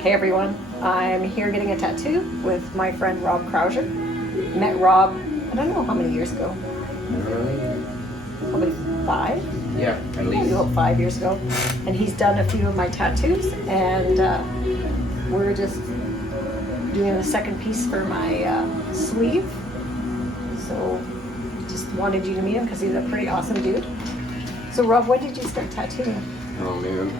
Hey everyone, I'm here getting a tattoo with my friend Rob Kraushaar. Met Rob, I don't know how many years ago. Probably 5? Yeah, at least. About 5 years ago. And he's done a few of my tattoos, and we're just doing the second piece for my sleeve. So just wanted you to meet him because he's a pretty awesome dude. So Rob, when did you start tattooing? Oh man.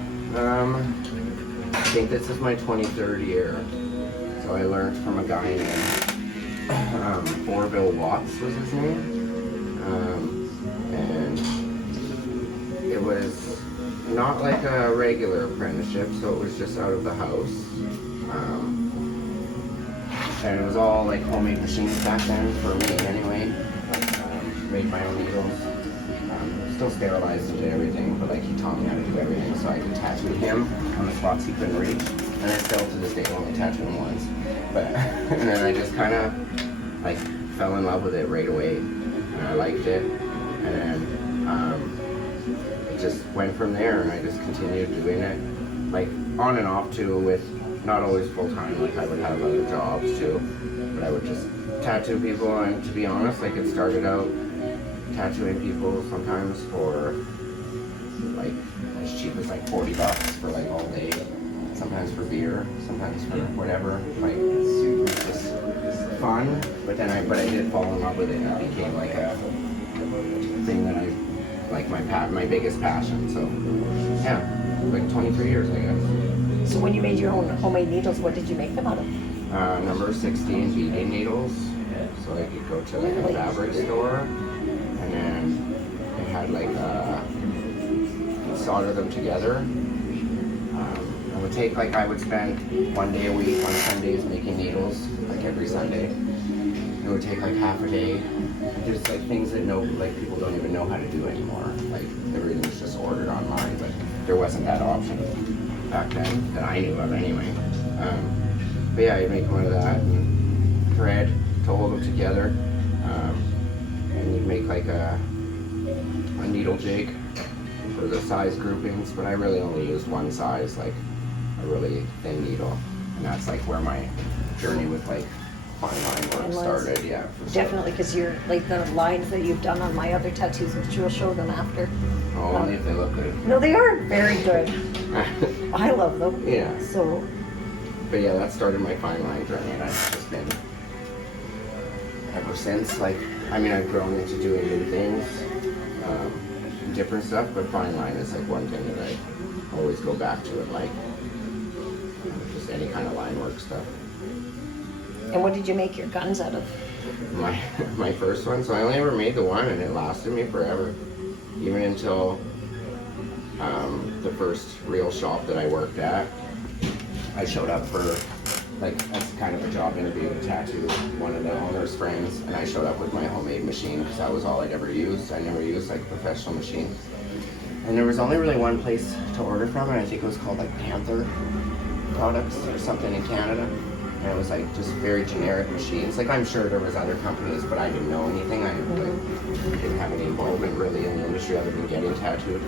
I think this is my 23rd year. So I learned from a guy named Orville Watts was his name. And it was not like a regular apprenticeship, so it was just out of the house. And it was all like homemade machines back then for me anyway. Made my own needles. Still sterilized and did everything, but like he taught me how to do everything, so I could tattoo him on the spots he couldn't reach. And I still to this day only tattoo him once. But and then I just kind of like fell in love with it right away, and I liked it. And then it just went from there, and I just continued doing it, like on and off too, with not always full time. Like I would have other jobs too, but I would just tattoo people. And to be honest, like it started out tattooing people sometimes for like as cheap as like $40 for like all day, sometimes for beer, sometimes for whatever. Like it was just fun, but I did fall in love with it, and it became like a thing that I like my biggest passion. So yeah, like 23 years I guess. So when you made your own homemade needles, what did you make them out of? Number 16 beading needles. So I could go to like a fabric store, and then they had like solder them together. It would take like I would spend 1 day a week on Sundays making needles, like every Sunday. It would take like half a day. Just like things that people don't even know how to do anymore. Like everything was just ordered online, but there wasn't that option back then that I knew of anyway. But yeah, you make one of that and thread to hold them together, and you make like a needle jig for the size groupings, but I really only used one size, like a really thin needle, and that's like where my journey with like fine line work started. Yeah, definitely, because you're like the lines that you've done on my other tattoos, which we'll show them after. Oh, only if they look good. No, they are very good. I love them. Yeah. So. But yeah, that started my fine line journey, and I've just been ever since. Like, I mean, I've grown into doing new things, different stuff, but fine line is like one thing that I always go back to and like just any kind of line work stuff. And what did you make your guns out of? My first one, so I only ever made the one, and it lasted me forever, even until the first real shop that I worked at. I showed up for like as kind of a job interview to tattoo one of the owner's friends, and I showed up with my homemade machine because that was all I'd ever used. I never used like a professional machine, and there was only really one place to order from, and I think it was called like Panther Products or something in Canada, and it was like just very generic machines. Like I'm sure there was other companies, but I didn't know anything. I like, didn't have any involvement really in the industry other than getting tattooed.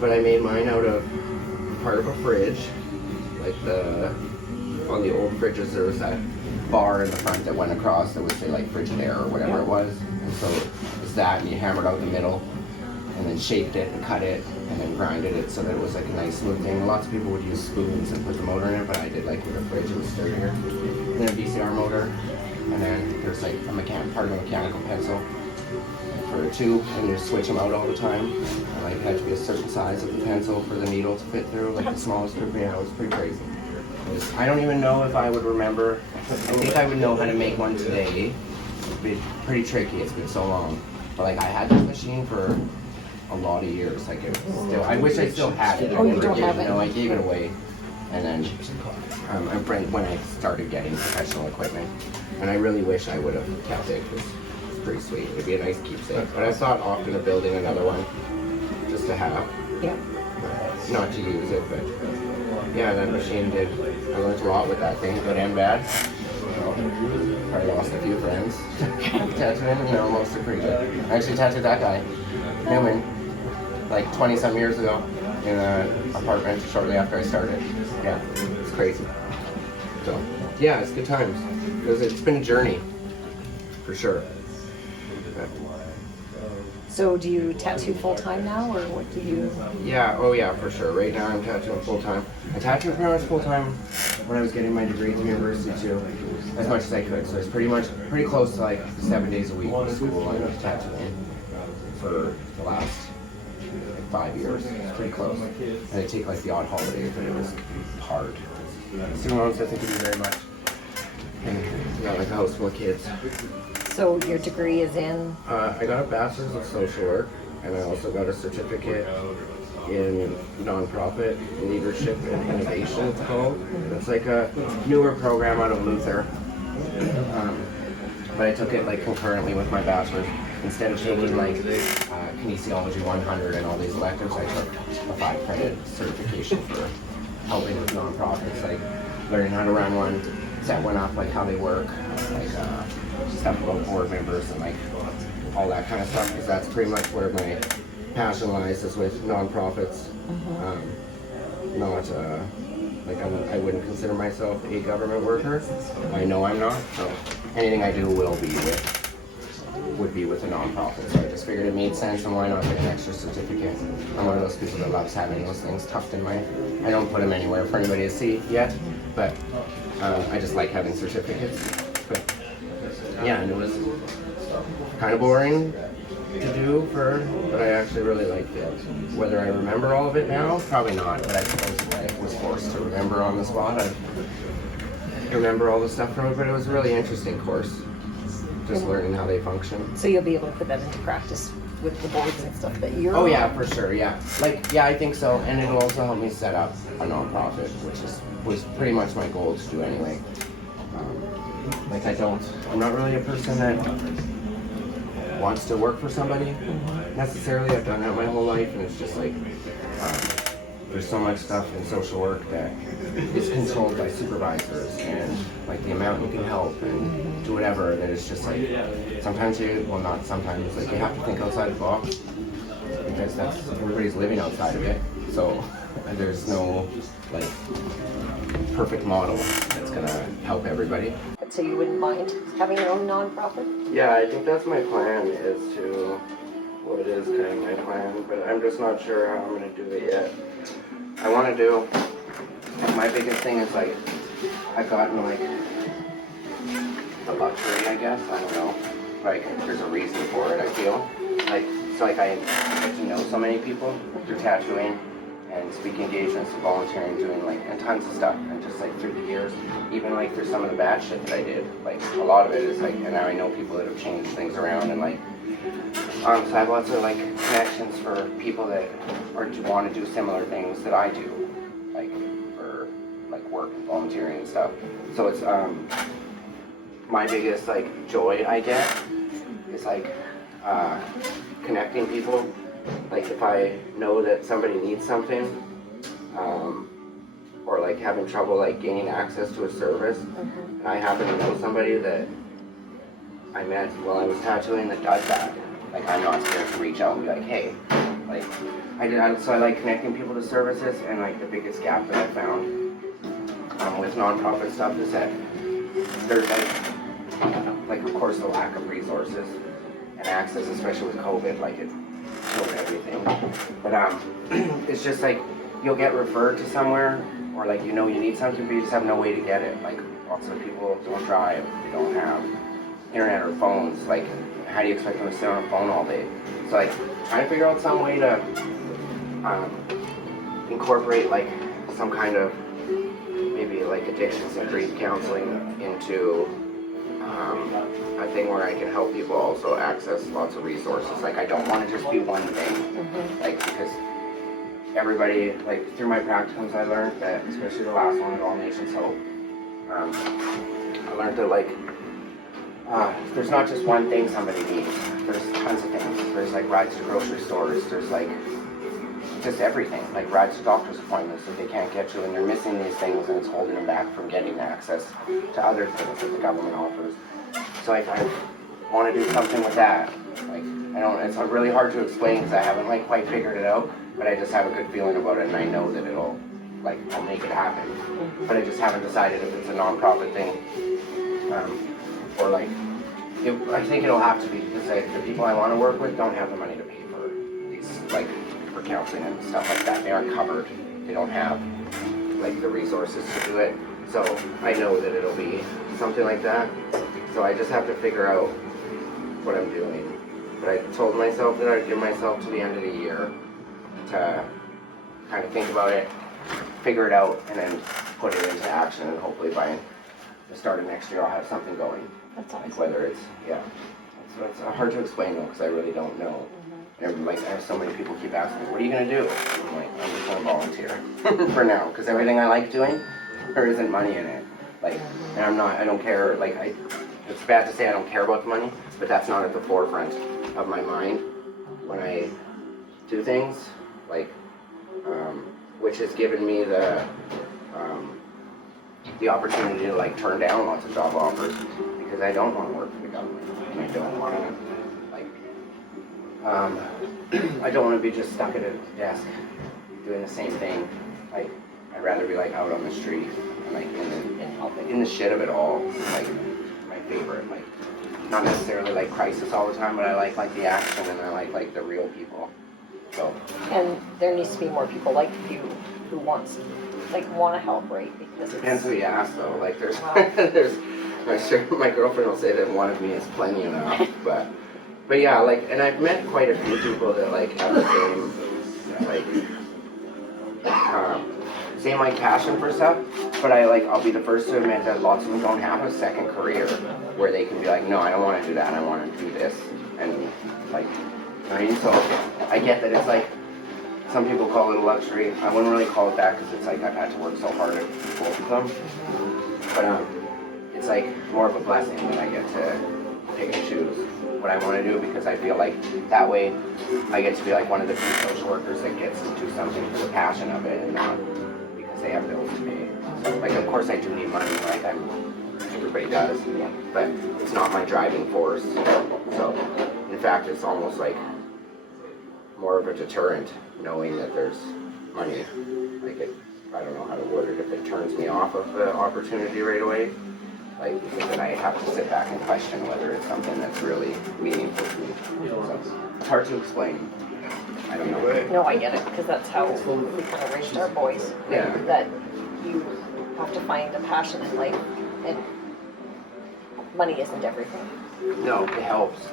But I made mine out of part of a fridge. Like on the old fridges there was that bar in the front that went across that would say like Frigidaire or whatever it was. And so it was that, and you hammered out the middle and then shaped it and cut it and then grinded it so that it was like a nice smooth thing. Lots of people would use spoons and put the motor in it, but I did like with a fridge, it was sturdier. And then a VCR motor, and then there's like part of a mechanical pencil for a tube, and you switch them out all the time. And like it had to be a certain size of the pencil for the needle to fit through, like the smallest group. Yeah, it was pretty crazy. I don't even know if I would remember. I think I would know how to make one today. It'd be pretty tricky, it's been so long. But like I had this machine for a lot of years. Like it was still, I wish I still had it. Oh, you don't have it? No, I gave it away. And then when I started getting professional equipment, and I really wish I would have kept it. It's pretty sweet. It'd be a nice keepsake. But I thought often of building another one just to have. Yeah. Not to use it, but yeah, that machine did. I learned a lot with that thing, good and bad. Probably lost a few friends tattooing, and they're mostly pretty good. I actually tattooed that guy, Newman, like 20 some years ago. in an apartment shortly after I started. Yeah, it's crazy. So, yeah, it's good times. It's been a journey, for sure. But, So do you tattoo full-time now, or what do you? yeah, oh yeah, for sure. Right now I'm tattooing full-time. I tattooed pretty much full-time when I was getting my degree at the university too, as much as I could. So it's pretty close to like 7 days a week in school. I was tattooing for the last 5 years. It's pretty close. And I take like the odd holidays, but it was hard. Student loans doesn't give you very much. And you got like a house full of kids. So your degree is in? I got a bachelor's of social work, and I also got a certificate in nonprofit leadership and innovation, it's called. It's like a newer program out of Luther. But I took it like concurrently with my bachelor's. Instead of taking like kinesiology 100 and all these electives, I took a 5-credit certification for helping with nonprofits, like learning how to run one, set one up, like how they work, like stuff about board members and like all that kind of stuff, because that's pretty much where my passion lies, is with nonprofits. Not like I wouldn't consider myself a government worker. I know I'm not, so anything I do would be with a nonprofit. So I just figured it made sense, and why not get an extra certificate? I'm one of those people that loves having those things tucked in my. I don't put them anywhere for anybody to see yet, but I just like having certificates. But yeah, and it was kind of boring to do, but I actually really liked it. Whether I remember all of it now, probably not, but I suppose if I was forced to remember on the spot, I'd remember all the stuff from it. But it was a really interesting course, just learning how they function. So you'll be able to put that into practice with the boards and stuff that you're Oh on? yeah, for sure, yeah. I think so, and it'll also help me set up a nonprofit, which was pretty much my goal to do anyway. I'm not really a person that wants to work for somebody necessarily. I've done that my whole life, and it's just like there's so much stuff in social work that is controlled by supervisors, and like the amount you can help and do whatever, that it's just like sometimes not sometimes, like you have to think outside the box, because everybody's living outside of it. So there's no like perfect model that's gonna help everybody. So you wouldn't mind having your own nonprofit? Yeah, I think that's my plan, is to, well, it is kind of my plan, but I'm just not sure how I'm going to do it yet. I want to do, like, my biggest thing is, like, I've gotten, like, the luxury, I guess, I don't know. Like, there's a reason for it, I feel. Like, so, like, I get to know so many people through tattooing and speaking engagements and volunteering, doing, like, and tons of stuff. And just, like, through the years, even, like, through some of the bad shit that I did, like, a lot of it is, like, and now I know people that have changed things around, and, like, so I have lots of, like, connections for people that want to do similar things that I do, like, for, like, work and volunteering and stuff. So it's, my biggest, like, joy I get is, like, connecting people. Like, if I know that somebody needs something, or like having trouble like gaining access to a service, and I happen to know somebody that I met while I was tattooing that does that, like, I'm not scared to reach out and be like, hey, like, so I like connecting people to services. And like the biggest gap that I found with nonprofit stuff is that there's like of course the lack of resources and access, especially with COVID, like it killed everything. But it's just like you'll get referred to somewhere, or like you need something, but you just have no way to get it. Like lots of people don't drive, they don't have internet or phones. Like how do you expect them to sit on a phone all day? So like trying to figure out some way to incorporate like some kind of maybe like addictions and grief counseling into a thing where I can help people also access lots of resources. Like I don't want to just be one thing, like because everybody, like through my practicums, I learned that, especially the last one at All Nations Hope, I learned that like there's not just one thing somebody needs. There's tons of things. There's like rides to grocery stores. There's like just everything. Like rides to doctor's appointments that they can't get to, and they're missing these things, and it's holding them back from getting access to other things that the government offers. So like I want to do something with that. Like I don't. It's really hard to explain because I haven't like quite figured it out. but I just have a good feeling about it, and I know that I'll make it happen. But I just haven't decided if it's a non-profit thing, or like, I think it'll have to be, because the people I want to work with don't have the money to pay for these, like, for counseling and stuff like that. They aren't covered. They don't have, like, the resources to do it. So I know that it'll be something like that. So I just have to figure out what I'm doing. But I told myself that I'd give myself to the end of the year to kind of think about it, figure it out, and then put it into action. And hopefully by the start of next year, I'll have something going. That's awesome. Like whether it's, it's hard to explain though, because I really don't know. And like, I have so many people keep asking me, what are you going to do? I'm like, I'm just going to volunteer for now, because everything I like doing, there isn't money in it. Like, and I don't care, like, it's bad to say I don't care about the money, but that's not at the forefront of my mind when I do things, like, which has given me the opportunity to, like, turn down lots of job offers, because I don't want to work for the government, and I don't want to, like, I don't want to be just stuck at a desk doing the same thing. Like, I'd rather be, like, out on the street, like, in the shit of it all. Like, my favorite, like, not necessarily like crisis all the time, but I like the action, and I like the real people. So. And there needs to be more people like you who want to help, right? Because depends who you ask, though. Like, there's, my girlfriend will say that one of me is plenty enough, but yeah, like, and I've met quite a few people that, like, have the same, like, same, like, passion for stuff, but I'll be the first to admit that lots of them don't have a second career where they can be like, no, I don't want to do that, I want to do this, and, like, I mean, so I get that it's, like, some people call it a luxury. I wouldn't really call it that, because it's, like, I've had to work so hard at both of them, but, it's, like, more of a blessing that I get to pick and choose what I want to do, because I feel like that way I get to be like one of the few social workers that gets to do something for the passion of it and not because they have bills to pay. So, like, of course I do need money, like everybody does, but it's not my driving force. So in fact, it's almost like more of a deterrent knowing that there's money. Like, I don't know how to word it, if it turns me off of the opportunity right away. Like, then I have to sit back and question whether it's something that's really meaningful to me. So it's hard to explain. I don't know. No, I get it, because that's how we kind of raised our boys. Yeah. That you have to find a passion in life, and money isn't everything. No, it helps,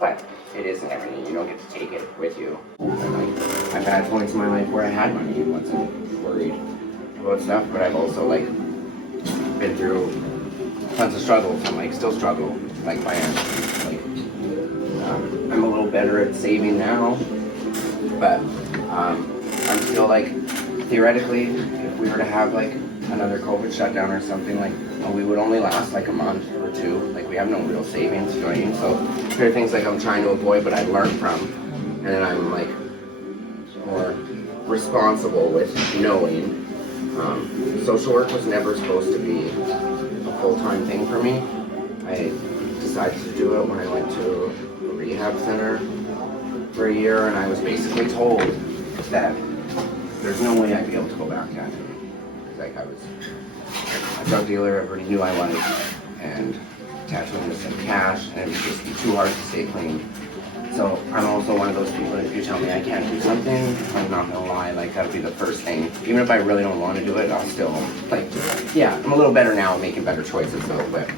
but it isn't everything. You don't get to take it with you. And, like, I've had points in my life where I had money and wasn't worried about stuff, but I've also, like, been through tons of struggles, and, like, still struggle, like, financially. Like, I'm a little better at saving now, but I'm still, like, theoretically, if we were to have, like, another COVID shutdown or something, like, we would only last, like, a month or two. Like, we have no real savings, you know what I mean? So there are things, like, I'm trying to avoid, but I've learned from, and then I'm, like, more responsible with knowing. Social work was never supposed to be a full-time thing for me. I decided to do it when I went to a rehab center for a year, and I was basically told that there's no way I'd be able to go back to that. Like, I was a drug dealer, everybody knew I was, and attachment was some cash, and it would just be too hard to stay clean. So I'm also one of those people that if you tell me I can't do something, I'm not gonna lie, like, that'll be the first thing. Even if I really don't want to do it, I'll still, like, yeah, I'm a little better now at making better choices though, but,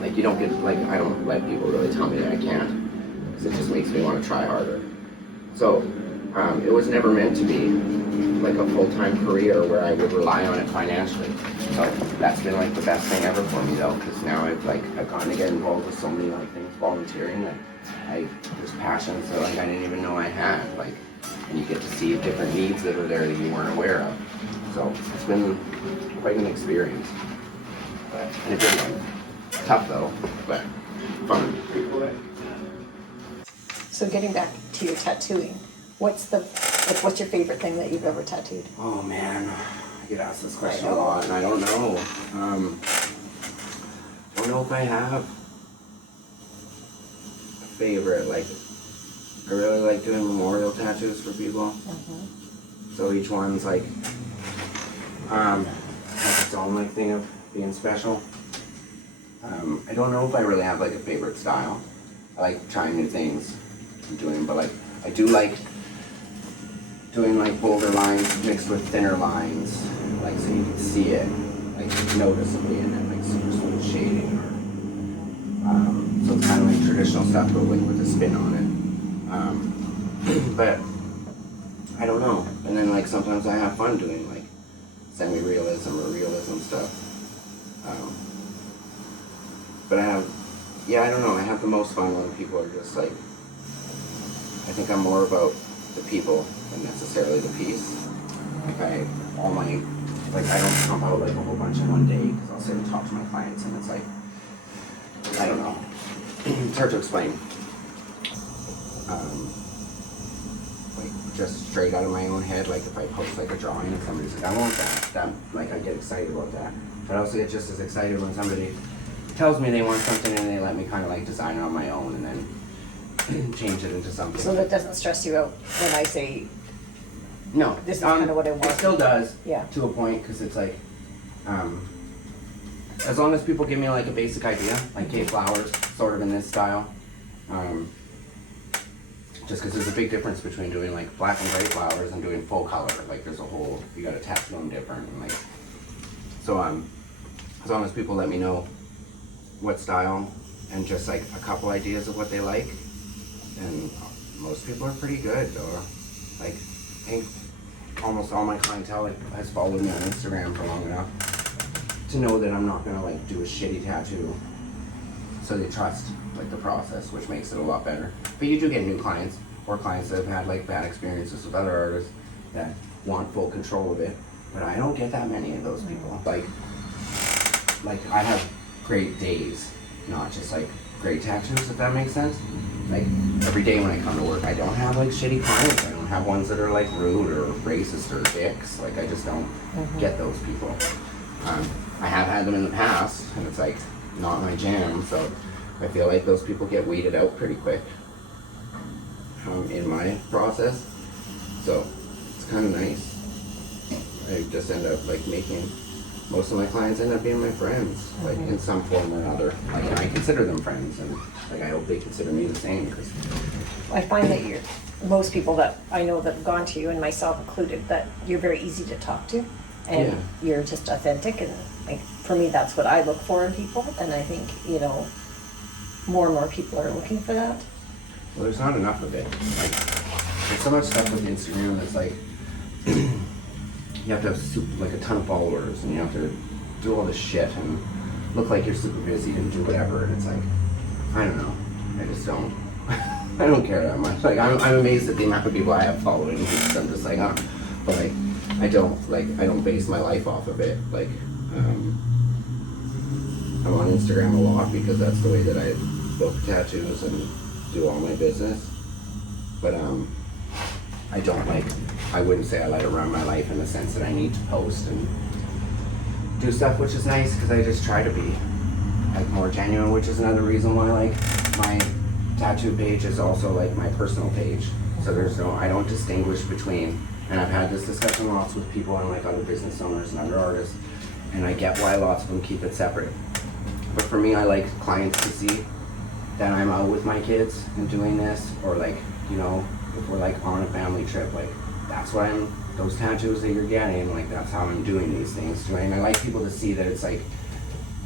like, you don't get, like, I don't let people really tell me that I can't, because it just makes me want to try harder. So, it was never meant to be, like, a full-time career where I would rely on it financially. So that's been, like, the best thing ever for me though, because now I've gotten to get involved with so many, like, things volunteering that there's passions that, like, I didn't even know I had, like, and you get to see different needs that are there that you weren't aware of. So it's been quite an experience, and a good one. Tough though, but fun. So getting back to your tattooing, what's your favorite thing that you've ever tattooed? Oh man, I get asked this question a lot, and I don't know. Don't know if I have a favorite. Like, I really like doing memorial tattoos for people. So each one's like has its own like thing of being special. I don't know if I really have like a favorite style. I like trying new things and doing, but like I do like doing like bolder lines mixed with thinner lines, like so you can see it like noticeably, and then like super smooth shading, or so it's kind of like traditional stuff, but like with a spin on it. But I don't know. And then like sometimes I have fun doing like semi-realism or realism stuff. But I don't know, I have the most fun when people are just like, I think I'm more about the people than necessarily the piece. Like I don't pump out like a whole bunch in one day, because I'll sit and talk to my clients and it's like, I don't know, it's hard to explain. Like just straight out of my own head, like if I post like a drawing and somebody's like, I want that, like I get excited about that. But I also get just as excited when somebody tells me they want something and they let me kind of like design it on my own and then change it into something. So that doesn't stress you out when I say, no, this is kind of what I want. It still does, Yeah. to a point, because it's like, as long as people give me like a basic idea, like okay, flowers, sort of in this style, just because there's a big difference between doing like black and gray flowers and doing full color. Like there's a whole, you got to tattoo them different, and like, so as long as people let me know what style and just like a couple ideas of what they like, and most people are pretty good. Or like I think almost all my clientele has followed me on Instagram for long enough to know that I'm not gonna like do a shitty tattoo, so they trust like the process, which makes it a lot better. But you do get new clients, or clients that have had like bad experiences with other artists that want full control of it, but I don't get that many of those people. Like I have great days, not just like great tattoos, if that makes sense. Like every day when I come to work, I don't have like shitty clients. I don't have ones that are like rude or racist or dicks. Like I just don't get those people. I have had them in the past, and it's like not my jam. So I feel like those people get weeded out pretty quick in my process. So it's kind of nice. I just end up like making most of my clients end up being my friends, like in some form or another. Like, and I consider them friends, and like I hope they consider me the same. Because I find that most people that I know that have gone to you, and myself included, that you're very easy to talk to, and you're just authentic. And like for me, that's what I look for in people, and I think more and more people are looking for that. Well, there's not enough of it. Like there's so much stuff with Instagram that's like. You have to have like a ton of followers, and you have to do all this shit and look like you're super busy and do whatever. And it's like, I don't know. I just don't. I don't care that much. Like I'm amazed at the amount of people I have following. Because I'm just like, but like I don't base my life off of it. Like I'm on Instagram a lot because that's the way that I book tattoos and do all my business. But I wouldn't say I let it run my life in the sense that I need to post and do stuff, which is nice because I just try to be like more genuine, which is another reason why like my tattoo page is also like my personal page. So I don't distinguish between, and I've had this discussion lots with people and like other business owners and other artists, and I get why lots of them keep it separate. But for me, I like clients to see that I'm out with my kids and doing this, or like, if we're like on a family trip, like that's what those tattoos that you're getting, like that's how I'm doing these things. And I like people to see that it's like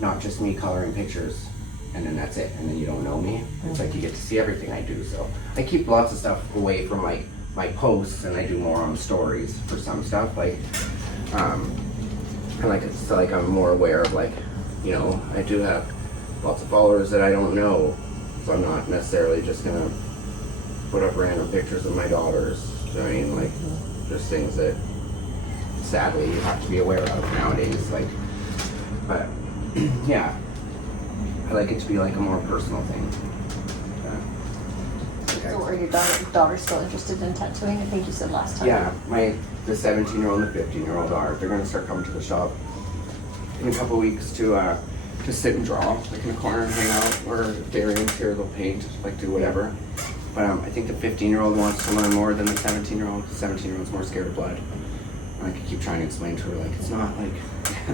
not just me coloring pictures and then that's it, and then you don't know me. It's like you get to see everything I do. So I keep lots of stuff away from like my posts, and I do more on stories for some stuff. Like and like it's like I'm more aware of like, I do have lots of followers that I don't know, so I'm not necessarily just gonna put up random pictures of my daughters. You know what I mean? Like, just things that sadly you have to be aware of nowadays. Like, but yeah, I like it to be like a more personal thing. Okay. So are your daughters still interested in tattooing? I think you said last time. Yeah, the 17-year-old and the 15-year-old are. They're gonna start coming to the shop in a couple weeks to sit and draw, like in a corner and hang out, or Darrian's here, they'll paint, like do whatever. But I think the 15-year-old wants to learn more than the 17-year-old. The 17-year-old's more scared of blood. And I could keep trying to explain to her, like, it's not like,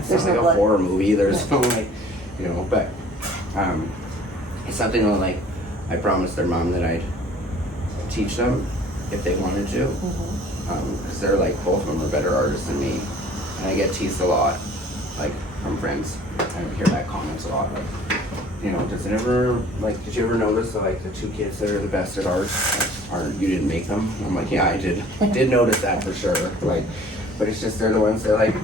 There's no like blood. a horror movie. There's no, like, you know, but it's something that, like, I promised their mom that I'd teach them if they wanted to. Because they're, like, both of them are better artists than me. And I get teased a lot, like, from friends. I hear that comments a lot, like, you know, does it ever, like, did you ever notice that, like, the two kids that are the best at art you didn't make them? I'm like, yeah, I did notice that for sure. Like, but it's just they're the ones that, like,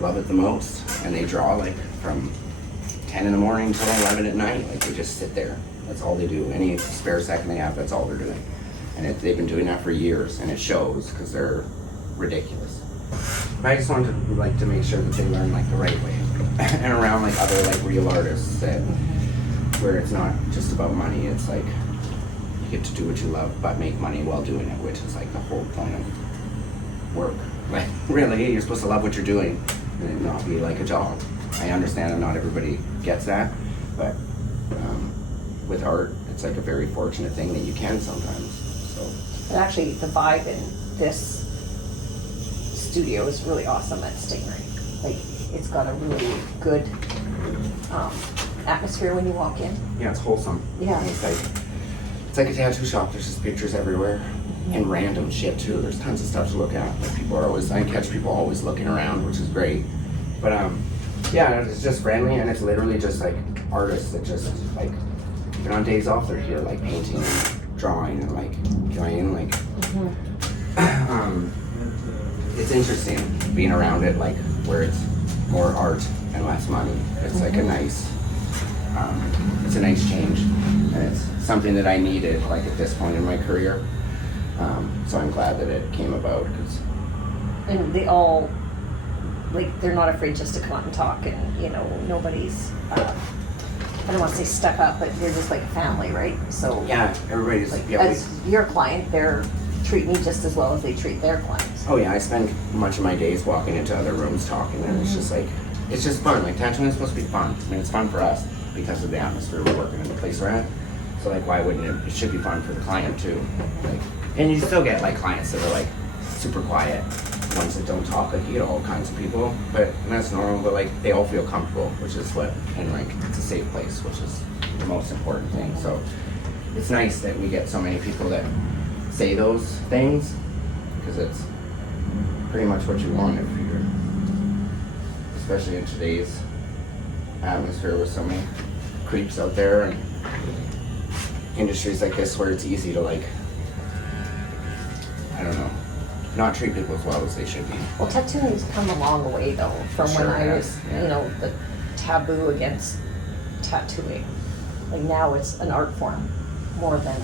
love it the most. And they draw, like, from 10 in the morning till 11 at night. Like, they just sit there. That's all they do. Any spare second they have, that's all they're doing. And they've been doing that for years, and it shows because they're ridiculous. But I just wanted to, like, to make sure that they learn, like, the right way. And around, like, other, like, real artists that where it's not just about money. It's like you get to do what you love but make money while doing it, which is like the whole point of work. Like, really, you're supposed to love what you're doing and it not be like a job. I understand that not everybody gets that, but with art, it's like a very fortunate thing that you can sometimes. So, And actually, the vibe in this studio is really awesome at Stingray. Like, it's got a really good atmosphere when you walk in. yeah, it's wholesome. Yeah. It's like a tattoo shop. There's just pictures everywhere and random shit too. There's tons of stuff to look at. Like, people are always, I catch people always looking around, which is great. But yeah, it's just friendly, and it's literally just like artists that just like, even on days off, they're here like painting and drawing and like playing. Like, it's interesting being around it, like where it's more art and less money. It's like a nice, it's a nice change, and it's something that I needed like at this point in my career. So I'm glad that it came about. And they all, like, they're not afraid just to come out and talk, and, you know, nobody's, I don't want to say stuck up, but they're just like a family, right? So, Yeah, everybody's like, yeah, as your client, they're treat me just as well as they treat their clients. oh yeah, I spend much of my days walking into other rooms talking, and it's just like, it's just fun. Like, tattooing is supposed to be fun. I mean, it's fun for us because of the atmosphere we're working in, the place we're at. So like, why wouldn't it? It should be fun for the client too. Like, and you still get like clients that are like super quiet, ones that don't talk. Like, you get all kinds of people, and that's normal. But like, they all feel comfortable, which is what, and like, it's a safe place, which is the most important thing. So it's nice that we get so many people that say those things, because it's pretty much what you want if you're, especially in today's atmosphere with so many creeps out there and industries like this where it's easy to, like, I don't know, not treat people as well as they should be. Well, tattooing's come a long way though, from when Sure I has, was, yeah. you know, the taboo against tattooing. Like, now it's an art form more than,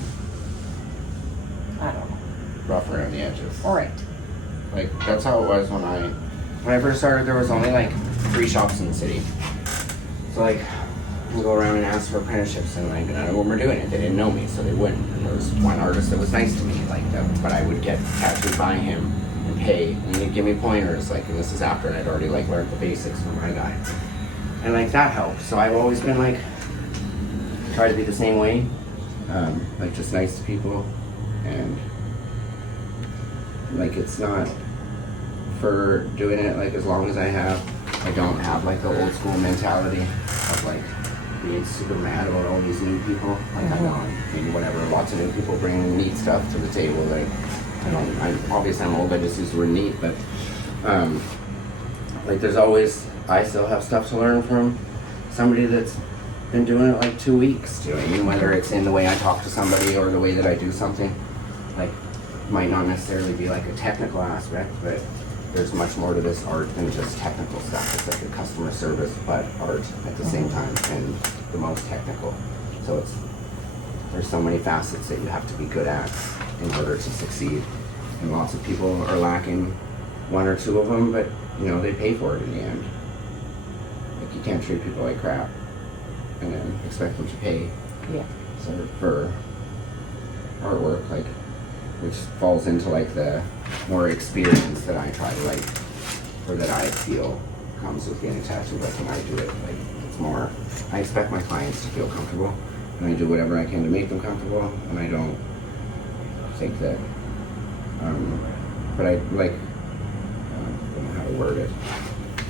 I don't know. Rough around the edges. All right. Like, that's how it was when I first started. There was only like 3 shops in the city. So like, we go around and ask for apprenticeships, and like, when we're doing it, they didn't know me, so they wouldn't. And there was one artist that was nice to me, like that, but I would get tattooed by him and pay, and he'd give me pointers, like, and this is after I'd already like learned the basics from my guy, and like that helped. So I've always been like, try to be the same way, like just nice to people, and like, it's not for doing it like as long as I don't have like the old school mentality of like being super mad about all these new people. Like, I know, I mean, whatever, lots of new people bringing neat stuff to the table. Like, obviously I'm old, I just use the word neat, but like, there's always, I still have stuff to learn from somebody that's been doing it like 2 weeks. Do you know what I mean? Whether it's in the way I talk to somebody or the way that I do something, like, might not necessarily be like a technical aspect, but there's much more to this art than just technical stuff. It's like a customer service, but art at the same time, and the most technical. So there's so many facets that you have to be good at in order to succeed. And lots of people are lacking 1 or 2 of them, but you know, they pay for it in the end. Like, you can't treat people like crap and then expect them to pay. Yeah. So for artwork, like, which falls into like the more experience that I try to, like, or that I feel comes with being a tattoo. Like, when I do it, like, it's more, I expect my clients to feel comfortable, and I do whatever I can to make them comfortable, and I don't think that, but I like, I don't know how to word it.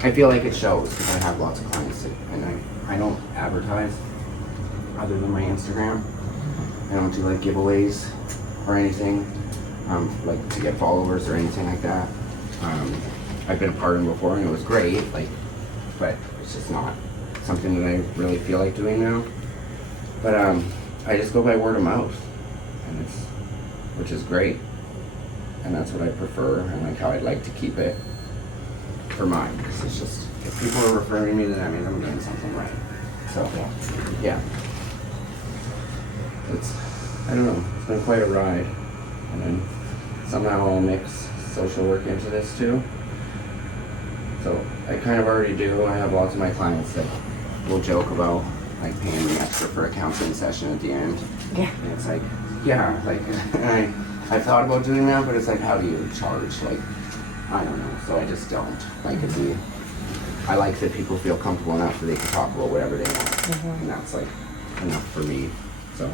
I feel like it shows because I have lots of clients and I don't advertise other than my Instagram. I don't do like giveaways or anything, like to get followers or anything like that. I've been a part of them before and it was great, like, but it's just not something that I really feel like doing now. But I just go by word of mouth, and which is great, and that's what I prefer, and like how I'd like to keep it for mine, because it's just, if people are referring me, then that means I'm doing something right. So yeah, I don't know, it's been quite a ride, and then somehow I'll mix social work into this too. So I kind of already do. I have lots of my clients that will joke about like paying me extra for a counseling session at the end. Yeah. And it's like, yeah, like I've thought about doing that, but it's like, how do you charge? Like, I don't know. So I just don't. Like, I like that people feel comfortable enough that they can talk about whatever they want, and that's like enough for me. So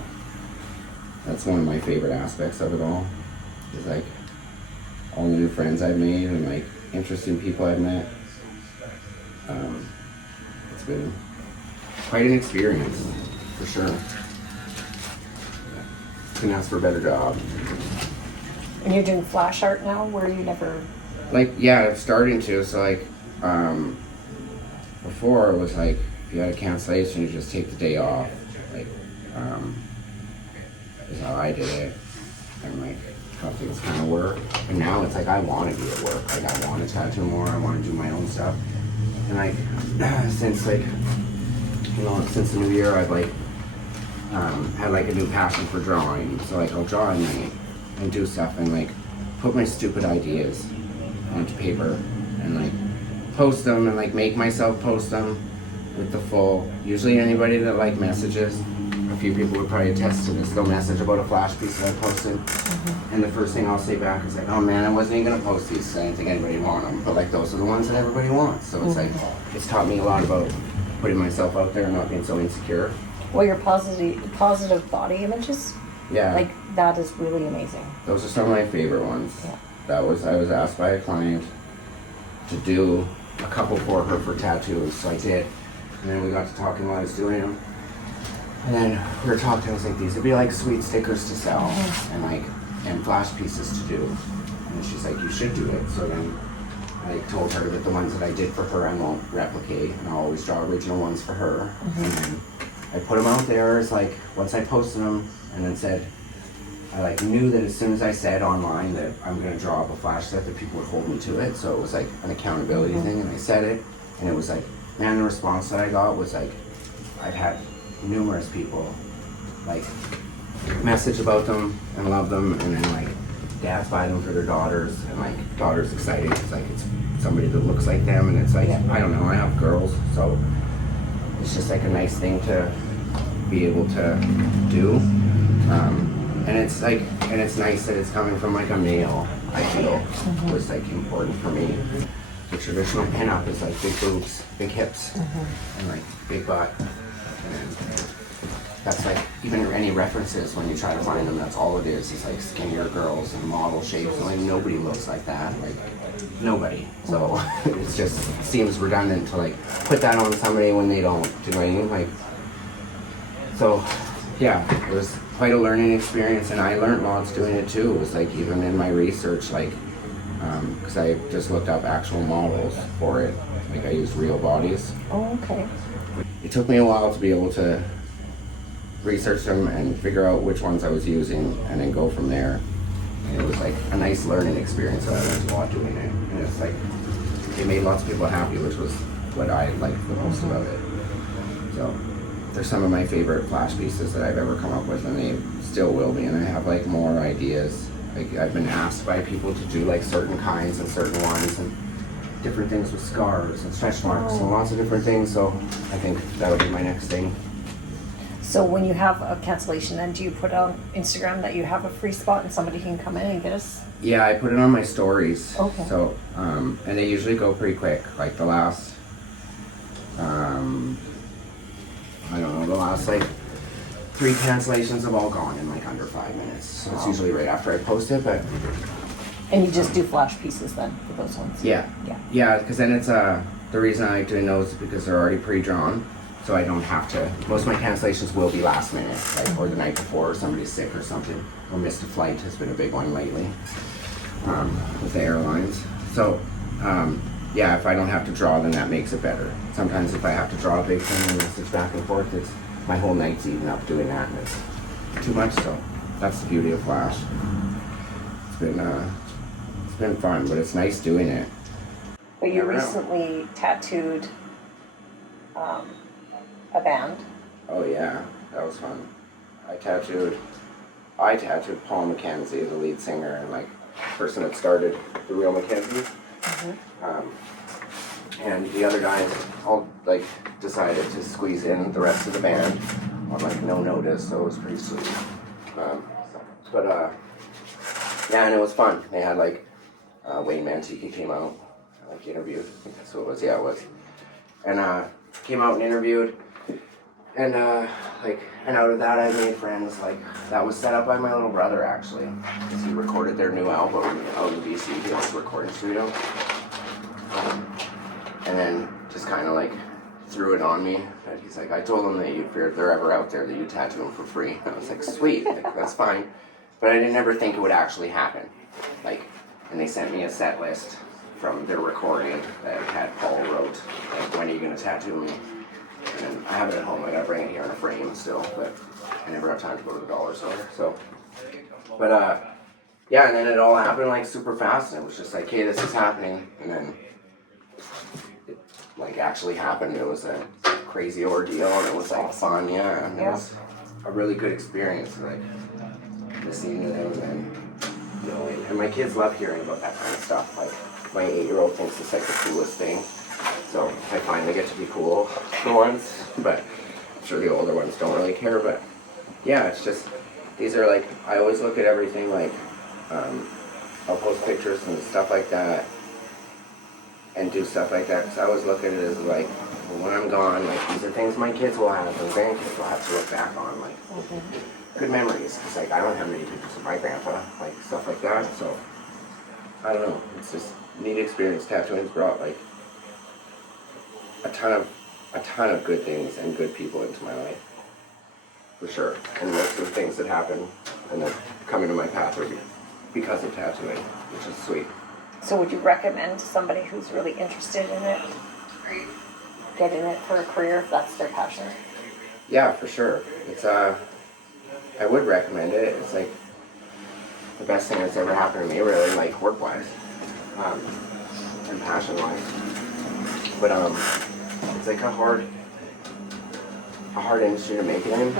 that's one of my favorite aspects of it all. Is like all the new friends I've made and like interesting people I've met. It's been quite an experience, for sure. Couldn't ask for a better job. And you're doing flash art now, where you never... Like, yeah, I'm starting to. So, like, before it was like, if you had a cancellation, you just take the day off. Like, is how I did it. And, like, how things kind of work. And now it's like, I want to be at work. Like, I want to tattoo more. I want to do my own stuff. And, like, since, like, you know, since the new year, I've, like, had, like, a new passion for drawing. So, like, I'll draw at night and do stuff and, like, put my stupid ideas onto paper and, like, post them and, like, make myself post them with the full... Usually anybody that, like, messages, a few people would probably attest to this, they'll message about a flash piece that I posted. And the first thing I'll say back is like, oh man, I wasn't even gonna post these because I didn't think anybody would want them. But like, those are the ones that everybody wants. So it's like, it's taught me a lot about putting myself out there and not being so insecure. Well, your positive body images, Yeah. like, that is really amazing. Those are some of my favorite ones. Yeah. I was asked by a client to do a couple for her for tattoos, so I did. And then we got to talking while I was doing them. And then we were talking, I was like, these would be like sweet stickers to sell and like, and flash pieces to do. And she's like, you should do it. So then I told her that the ones that I did for her I won't replicate, and I'll always draw original ones for her. And then I put them out there as like, once I posted them, and then said, I like knew that as soon as I said online that I'm gonna draw up a flash set that people would hold me to it. So it was like an accountability thing, and I said it, and it was like, man, the response that I got was like, I've had numerous people like message about them and love them, and then like dads buy them for their daughters, and like daughters excited because like it's somebody that looks like them, and it's like, I don't know, I have girls, so it's just like a nice thing to be able to do. And it's like, and it's nice that it's coming from like a male, I feel, was like important for me. The traditional pinup is like big boobs, big hips, and like big butt. And that's like, even any references when you try to find them, that's all it is. It's like skinnier girls and model shapes, and like nobody looks like that, like nobody. So it just seems redundant to like put that on somebody when they don't, do you know what I mean? Like, so yeah, it was quite a learning experience, and I learned lots doing it too. It was like, even in my research, like, because I just looked up actual models for it, like I used real bodies. Oh, okay. It took me a while to be able to research them and figure out which ones I was using, and then go from there. And it was like a nice learning experience that I learned a lot doing it. And it's like, it made lots of people happy, which was what I liked the most about it. So they're some of my favorite flash pieces that I've ever come up with, and they still will be. And I have like more ideas. Like, I've been asked by people to do like certain kinds and certain ones, and different things with scars and stretch marks and lots of different things. So I think that would be my next thing. So when you have a cancellation, then do you put on Instagram that you have a free spot and somebody can come in and get us? Yeah, I put it on my stories. Okay. So, and they usually go pretty quick. Like the last, I don't know, the last like 3 cancellations have all gone in like under 5 minutes. So it's usually right after I post it, but And you just do flash pieces then for those ones? yeah. Yeah. Yeah, because then it's the reason I like doing those is because they're already pre-drawn. So I don't have to, most of my cancellations will be last minute, like, or the night before, or somebody's sick or something, or missed a flight has been a big one lately with the airlines. So, yeah, if I don't have to draw, then that makes it better. Sometimes if I have to draw a big thing and message back and forth, it's, my whole night's eaten up doing that, and it's too much, so that's the beauty of Flash. It's been fun, but it's nice doing it. But you recently tattooed a band. Oh yeah, that was fun. I tattooed Paul McKenzie, the lead singer and like person that started the Real McKenzie. And the other guys all like decided to squeeze in the rest of the band on like no notice, so it was pretty sweet. Yeah, and it was fun. They had like Wayne Mantique came out, like interviewed. I think that's what it was. Yeah, it was. And came out and interviewed. And and out of that I made friends. Like that was set up by my little brother actually, because he recorded their new album out in BC. He has a recording studio, and then just kind of like threw it on me. And he's like, I told him that if they're ever out there, that you tattoo them for free. And I was like, sweet, like, that's fine. But I didn't ever think it would actually happen. Like, and they sent me a set list from their recording that had Paul wrote. Like, when are you gonna tattoo me? And I have it at home. I gotta bring it here in a frame still, but I never have time to go to the dollar store. So, but yeah, and then it all happened like super fast, and it was just like, hey, this is happening, and then it like actually happened. It was a crazy ordeal, and it was like fun, yeah, and it was a really good experience, like listening to them, and you know, and my kids love hearing about that kind of stuff. Like my 8-year-old thinks it's like the coolest thing. So I finally get to be cool for once, but I'm sure the older ones don't really care. But yeah, it's just, these are like, I always look at everything like, I'll post pictures and stuff like that and do stuff like that, because I always look at it as like, well, when I'm gone, like these are things my kids will have and grandkids will have to look back on, like good memories, because like I don't have many pictures of my grandpa, like stuff like that. So I don't know, it's just neat experience. Tattooing's brought like a ton of good things and good people into my life, for sure. And most of the things that happen and that come into my path are because of tattooing, which is sweet. So would you recommend to somebody who's really interested in it, getting it for a career if that's their passion? Yeah, for sure. It's I would recommend it. It's like the best thing that's ever happened to me, really, like work-wise, and passion-wise. But it's like a hard industry to make it in.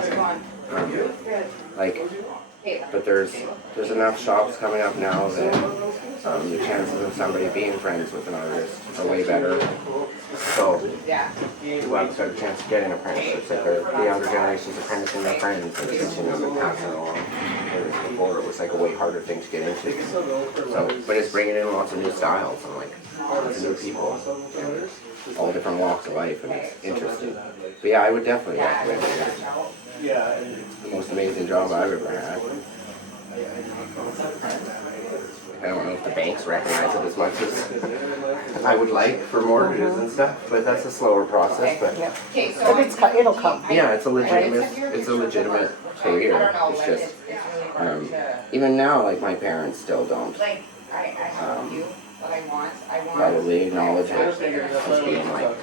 But there's enough shops coming up now that the chances of somebody being friends with an artist are way better. So people have a better chance of getting apprenticeships. Like the younger generation's apprenticing their friends and teaching them and passing it along. Whereas before it was like a way harder thing to get into. So, but it's bringing in lots of new styles and like lots of new people. And all different walks of life, and it's interesting. But yeah, I would definitely recommend it. It's the most amazing job I've ever had. I don't know if the banks recognize it as much as I would like for mortgages and stuff, but that's a slower process. But It'll come. yeah, it's a legitimate career. It's just even now, like my parents still don't probably acknowledge it as being like,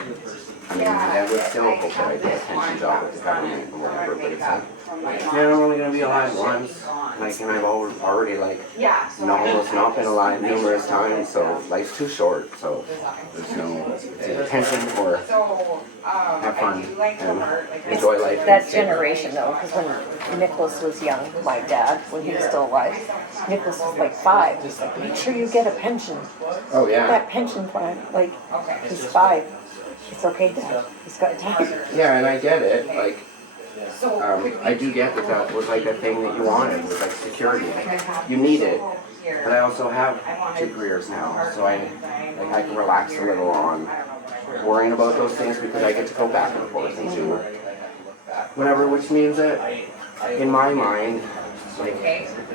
I mean, I would still hope that I get a pension job with the government or whatever, but it's like, man, I'm only going to be alive once, like, and I've already like, almost not been alive numerous times, so life's too short, so there's no, it's either pension or have fun and enjoy life. That generation though, because when Nicholas was young, my dad, when he was still alive, Nicholas was like 5. He's like, make sure you get a pension. Oh yeah. That pension plan, like, he's 5. It's okay, Dad. He's got time. Yeah, and I get it. Like, I do get that was like a thing that you wanted, was like security. You need it. But I also have 2 careers now, so I can relax a little on worrying about those things because I get to go back and forth and do whatever, which means that in my mind, like,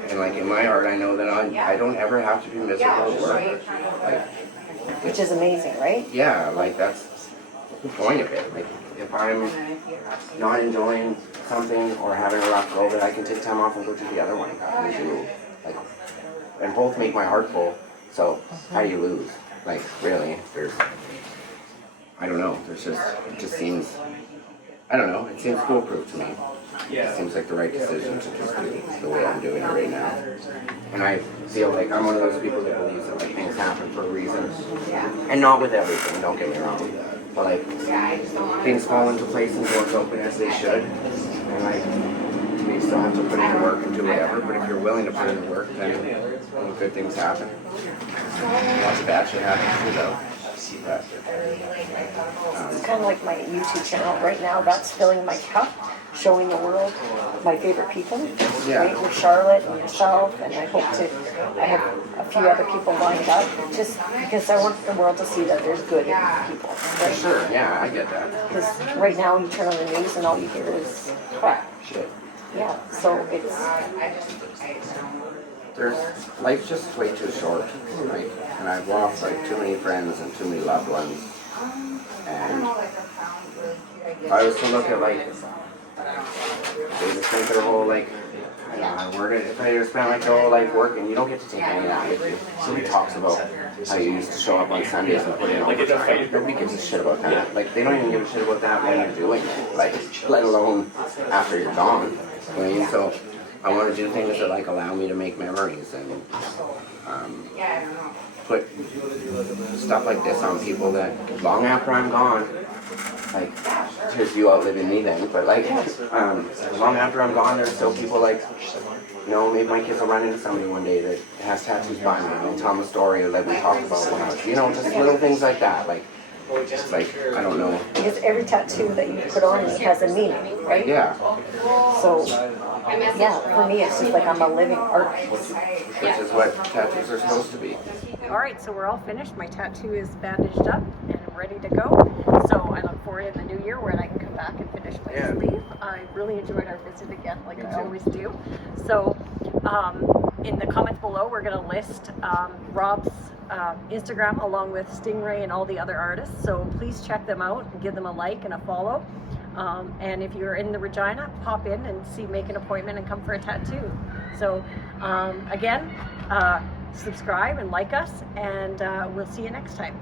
and like in my heart, I know that I don't ever have to be miserable at work. Like, Which is amazing, right? yeah, like that's the point of it. Like, if I'm not enjoying something or having a rough go, that I can take time off and go to the other one and do, like, and both make my heart full. So how do you lose? Like, really, I don't know. It just seems, I don't know. It seems foolproof to me. It seems like the right decision to just do the way I'm doing it right now. And I feel like I'm one of those people that believes that like things happen for a reason, and not with everything. Don't get me wrong, but like things fall into place and doors open as they should, and like you still have to put in the work and do whatever. But if you're willing to put in the work, then good things happen. Lots of bad shit happens too, though. It's kind of like my YouTube channel right now. That's filling my cup, showing the world my favorite people. Yeah. Right, with Charlotte and yourself, and I have a few other people lined up, just because I want the world to see that there's good in people. For sure, yeah, I get that. Because right now you turn on the news and all you hear is crap. Shit. Yeah, so it's... Life's just way too short, right? And I've lost like too many friends and too many loved ones. And if I was to look at like, they just think their whole like, I don't know, if I spent like their whole life working, you don't get to take any of that with you. Somebody talks about how you used to show up on Sundays and put in overtime. Nobody gives a shit about that. Like, they don't even give a shit about that when you're doing it. Like, let alone after you're gone. You know what I mean? So I want to do things that like allow me to make memories and put stuff like this on people that long after I'm gone, like, because you outliving me then, but like, long after I'm gone, there's still people like, you know, maybe my kids will run into somebody one day that has tattoos by me and tell them a story like we talked about when I was, you know, just little things like that, like, I don't know. Because every tattoo that you put on has a meaning, right? Yeah. So, yeah, for me it's just like I'm a living art piece. Which is what tattoos are supposed to be. Alright, so we're all finished. My tattoo is bandaged up and I'm ready to go. So I look forward in the new year when I can come back and finish my sleeve. I really enjoyed our visit again, like I always do. So in the comments below, we're going to list Rob's Instagram along with Stingray and all the other artists. So please check them out and give them a like and a follow. And if you're in the Regina, pop in and make an appointment and come for a tattoo. So again, subscribe and like us, and we'll see you next time.